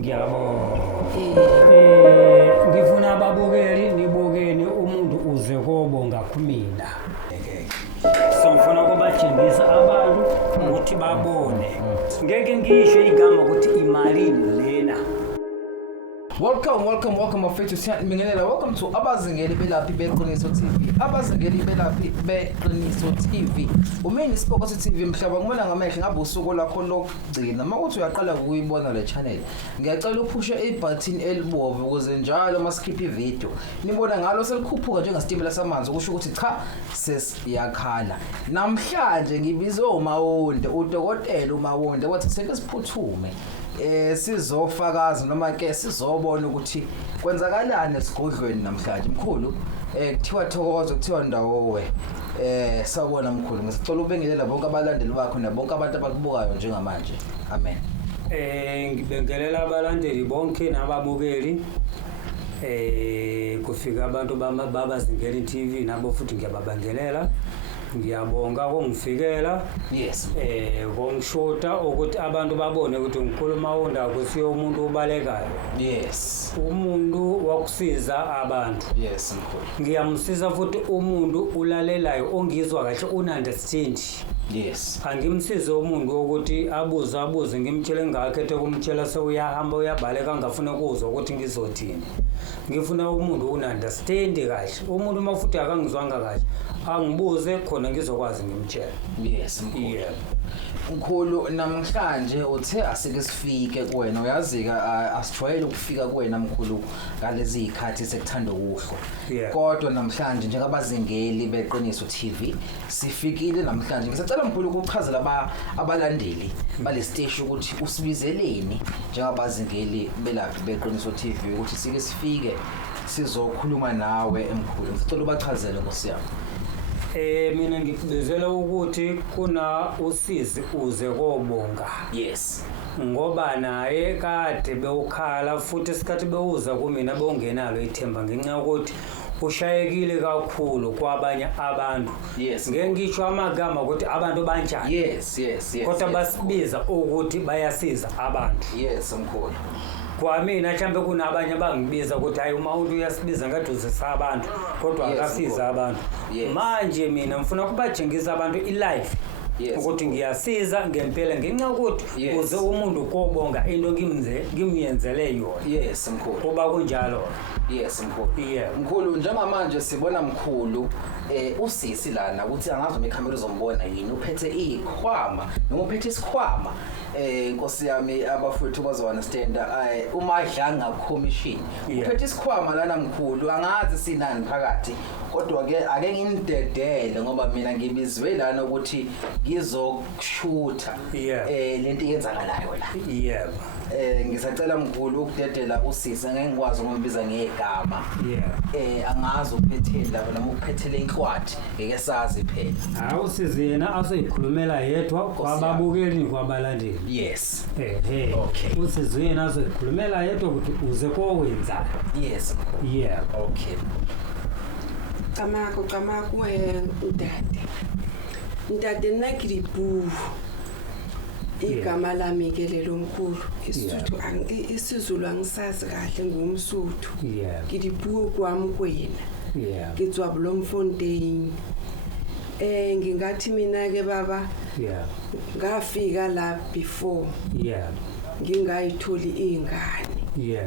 Ngiyabonga. Ngifuna ababukeli nibukeni umuntu uze kobonga kumina. Ngifuna ukubatshengisa abantu ukuthi babone. Ngeke ngisho igama ukuthi imalini lena. Welcome mafethu siyabingelela. Welcome to Abazingeli Belaphi Beqiniso TV. Abazingeli Belaphi Beqiniso TV. Umini Spoko TV mhlaba ngibona ngamehlo ngabe usuku lakho lokugcina. Makuthi uyaqala ukuyibona le channel. Ngiyacela uphushe ibutton elibomvu ukuze njalo masikhipha ivideo nibona ngalo selikhuphuka njengesitimela samanzi ukusho ukuthi cha sesiyakhala. Namhlanje ngibize uMawonde, udokotela uMawonde wathi seke siphuthume. Sizofakaza noma ke sizobona ukuthi kwenzakalani esigodlweni namhlanje mkhulu kuthiwa Thokozo kuthiwa Ndawowe sawubona mkhulu ngisicela ubengelela bonke abalandeli bakho nabonke abantu abakubukayo njengamanje amen. Ngibengelela abalandeli bonke nababukeli kufika abantu babazingeli TV nabo futhi ngiyababangelela. Ngiyabonga kongifikela yes kongishoda ukuthi abantu babone ukuthi ngikhuluma wonda kusiyo umuntu ubalekayo yes umuntu wakusiza abantu yes mkhulu ngiyamsiza futhi umuntu ulalelayo ongizwa kahle understand yes angimsize umuntu ukuthi abuze ngimtshele ngakhethe kumtshela sewuyahamba uyabaleka ngafuna ukuzwa ukuthi ngizothini ngifuna umuntu understand kahle umuntu mafuthi akangizwanga kahle angibuze khona ngizokwazi ngimtshela yes mkhulu namhlanje uthe asike sifike kuwena uyazika asijwayele ukufika kuwena mkhulu ngalezi izikhathi sekuthanda ukuhlwa kodwa namhlanje njengabazingeli beqiniso TV sifikile namhlanje ngisacela mkhulu ukuchazela abalandeli balesiteshi ukuthi usibizeleni njengabazingeli belaphi beqiniso TV ukuthi sike sifike sizokhuluma nawe emkhulu ngicela ubachazele nkosiyami. Mina ngikubizela ukuthi kuna usizi uze kobonga yes ngoba naye kade bewukhala futhi isikhathi bewuza kumina bongenalo ithemba ngenxa ukuthi ushayekile kakhulu kwabanye abantu yes ngeke ngisho amagama ukuthi abantu banjani yes kodwa basibiza ukuthi bayasiza abantu yes mkhulu kwamina mhlambe kunabanye abangibiza ukuthi hayi uma umuntu uyasibiza ngathi uzisa abantu kodwa akasiza abantu manje mina ngifuna ukubatshengisa abantu ilife ukuthi ngiyasiza ngempela ngenxa ukuthi uze umuntu ukobonga into ngimyenzele yona yes mkhulu kuba kunjalo yes mkhulu mkhulu njengamanje sibona mkhulu usisi lana ukuthi angazi uma ikhamera uzombona yini uphethe ikhwama noma uphethe isikhwama inkosi yami abafowethu bazo understand uMadlanga commission uphethe isikhwama lana mkhulu angazi sinani phakathi kodwa ke ake nginidedele ngoba mina ngibizwe lana ukuthi ngizokushutha lento iyenzakalayo la ngisacela mkhulu ukudedela usisi ngeke ngikwazi ukumbiza ngegama angazi uphethele lapha noma uphethele inhlwathi ngeke sazi phela hawu usisi yena aseyikhulumela yedwa kwababukeli kwabalandeli yes okay usisi yena aseyikhulumela yedwa ukuthi uze kowenza yes okay Kamako ndade nakilibu igama lami ke lelo mkhulu isizulu isizulu angisazi kahle ngumsuthu ngilibu kwami kwena ngizwabula Mfontein ngingathi mina ke baba ngafika la before ngingayitholi ingane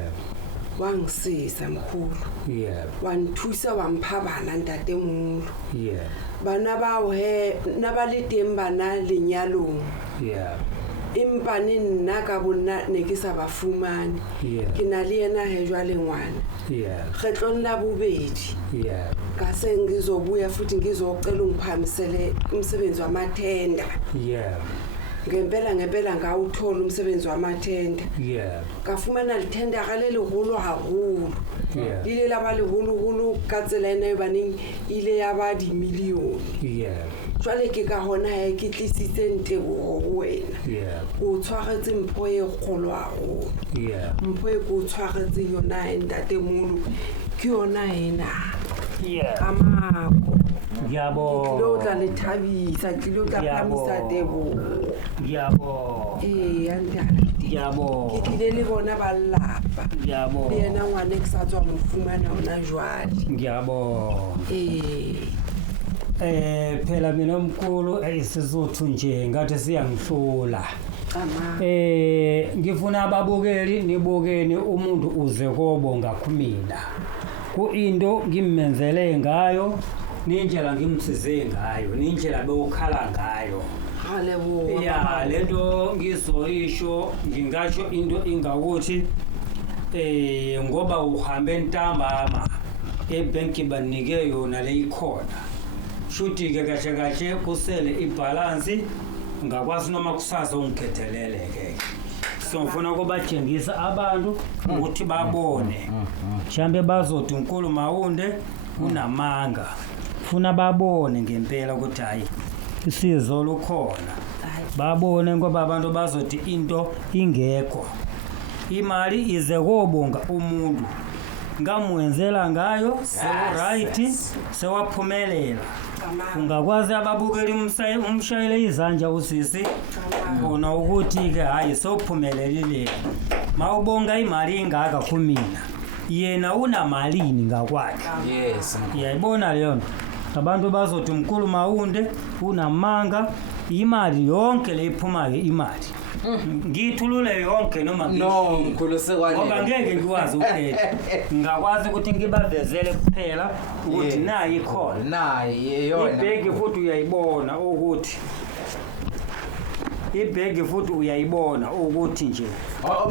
wangisiza mkhulu wanthusa wamphabana ndade mulu bana bawo nabalitembana lenyalong impane nna ka bona ne ke sa bafumane ke na le yena he jwale ngwana kgetlong la bobedi ka se ngizobuya futhi ngizocela ungiphamisele umsebenzi wamathenda ngempela ngawuthola umsebenzi wamathenda ngafumana lithenda galele holo haholo lile labale holo ka tsela ena baneng ile ya ba di million jwale ke ka hona ha ke tlisitse ntebo wena o tshwaretse mpho e kgolo haholo mpho e go tshwaretse yona ndate mulu ke yona ena kamako ngiyabonga lo tla le thabisa ke lo tla phamisa tebo ngiyabonga yandate Ngiyabonga. Ngidilele bona balapha. Ngiyabonga. Yena ngwane kusatswa mfumana ona jwali. Ngiyabonga. Phela mina omkhulu isizothu nje ngathi siyangihlula. Ngifuna ababukeli nibukeni umuntu uze kobonga kumina. Into ngimenzele ngayo, nindlela ngimsize ngayo, nindlela bewukhala ngayo. Haleluya. Ya lento ngizoyisho ngingasho into ingakuthi ngoba uhambe ntambama ebanki banike yona leyikhona. Shuthi ke kahle kahle kusele ibalance ngakwazi noma kusasa ungikhethelele ke. So ngifuna ukubatshengisa abantu ukuthi babone. Mhlambe bazothi uNkulu Mawunde unamanga. Ufuna babone ngempela ukuthi hayi isizo lukhona. Babone ngoba abantu bazothi into ingekho. Imali ize kobonga umuntu. Ngamwenzela ngayo sewuright sewaphumelela. Ungakwazi ababukeli umshayele izandla usisi bona ukuthi ke hayi sophumelelile. Mawubonga imali ingaka kumina. Yena unamalini ngakwakhe. Yes. Uyayibona leyo nto. Abantu bazothi uNkulu Mawunde unamanga imali yonke leyiphumayo imali. Ngithulule yonke noma no mkhulu sekwanele ngoba ngeke ngikwazi ukhetha ngakwazi ukuthi ngibavezele kuphela ukuthi nayi ikhona nayi yona ibhegi futhi uyayibona ukuthi ibhegi futhi uyayibona ukuthi nje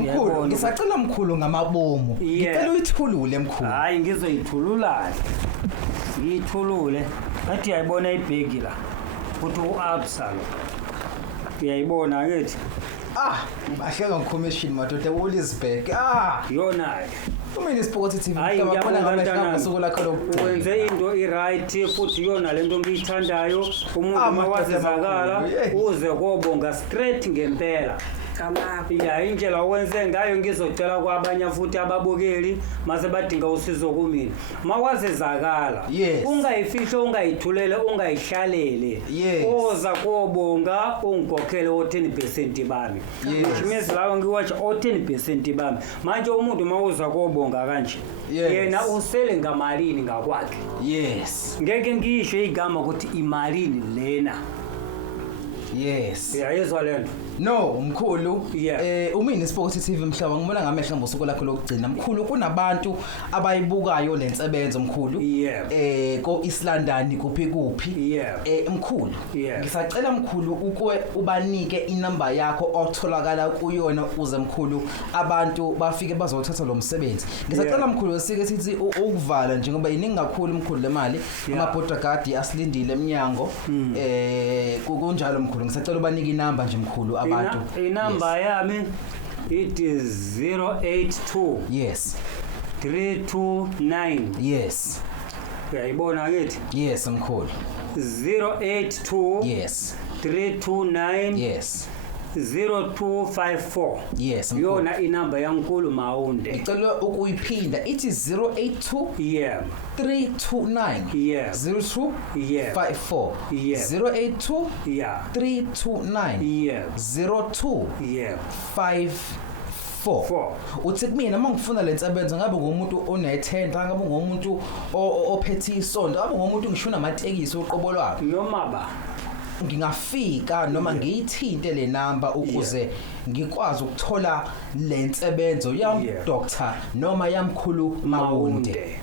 mkhulu ngisacela mkhulu ngamabomu ngicela uyithulule mkhulu hayi ngizoyithulula ngiyithulule athi uyayibona ibhegi la futhi uAbsalom uyayibona ngithi bahleka ngicommission madoda uLisberg yona umini Sport TV ngiyabona ngamehla ngosuku lakho lokugcina wenze into iright futhi yona lento ngiyithandayo umuntu mawazizakala uze kobonga straight ngempela ya indlela owenze ngayo ngizocela kwabanye futhi ababukeli mase badinga usizo kumina mawazizakala ungayifihlo ungayithulele ungayihlalele oza kobonga ungigokhele o10% bami ngishimeza lawo ngiwatsha o10% bami manje umuntu mawuza kobonga kanje yena usele ngamalini ngakwakhe ngeke ngisho igama ukuthi imalini lena yayizwa lento no mkhulu umini Sport TV mhlaba ngibona ngamehla ngosuku lakho lokugcina mkhulu kunabantu abayibukayo lensebenzo mkhulu ko East London kuphi mkhulu ngisacela mkhulu ukwe ubanike inamba yakho otholakala kuyona uze mkhulu abantu bafike bazothatha lo msebenzi ngisacela mkhulu sike sithi ukuvala njengoba iningi kakhulu mkhulu lemali amabhoda guard asilindile eminyango kunjalo mkhulu ngisacela ubanike inamba nje mkhulu abantu inamba yami it is 082 329 uyayibona ngithi mkhulu 082 329 0254 yona inamba yaNkulu Mawunde ngicela ukuyiphinda ithi 082 329 0254 082 329 0254 uthi kumina mangifuna lensebenzo ngabe ngomuntu onethenda ngabe ngomuntu ophethe isonto ngabe ngomuntu ngishuna amatekisi uqobo lwakhe noma ngingafika noma ngiyithinte le number ukuze ngikwazi ukuthola lensebenzo yam doctor noma yamkhulu Mawunde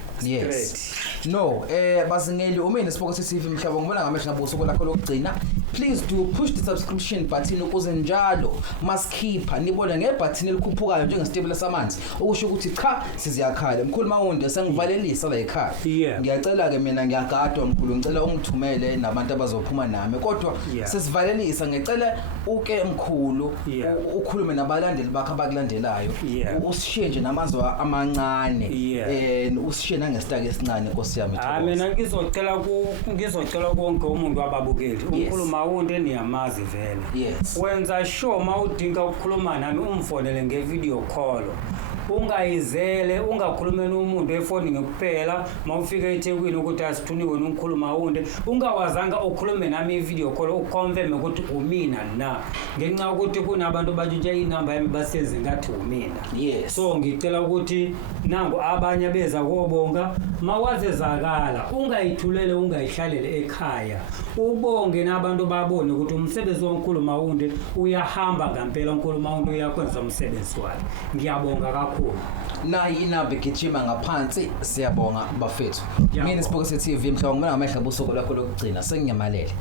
bazingeli umini Sport TV mhlaba ngibona ngamehla ngosuku lakho lokugcina please do push the subscription button ukuze njalo masikhipha nibona ngebutton elikhuphukayo njengesitebula samanzi okusho ukuthi cha siziyakhala mkhulu Mawunde sengivalelisa la ekhaya ngiyacela ke mina ngiyagadwa mkhulu ngicela ungithumele nabantu abazophuma nami kodwa sesivalelisa ngicela uke mkhulu ukhulume nabalandeli bakho abakulandelayo usishiye nje namazwi amancane usishiye nangesitaki esincane Nkosi yami mina ngizocela konke umuntu wababukeli uNkulu Mawunde niyamazi vele wenza sure mawudinga ukukhuluma nami umfonele ngevideo call ungayizele ungakhulumeni umuntu efonini kuphela mawufika eThekwini ukuthi asithuniwe nomkhuluma wonke ungawazanga ukhulume nami ivideo call uconfirm ukuthi umina na ngenxa ukuthi kunabantu batshitsha inamba yami basenze ngathi umina so ngicela ukuthi nangu abanye beza kobonga mawazezakala ungayithulele ungayihlalele ekhaya ubonge nabantu babone ukuthi umsebenzi womkhuluma wonke uyahamba ngempela umkhuluma wonke uyakwenza umsebenzi wakhe ngiyabonga kakhulu nayi inamba igijima ngaphansi siyabonga bafethu mina Sibokise TV mhlawumbe ngamehla busuku lakho lokugcina senginyamalele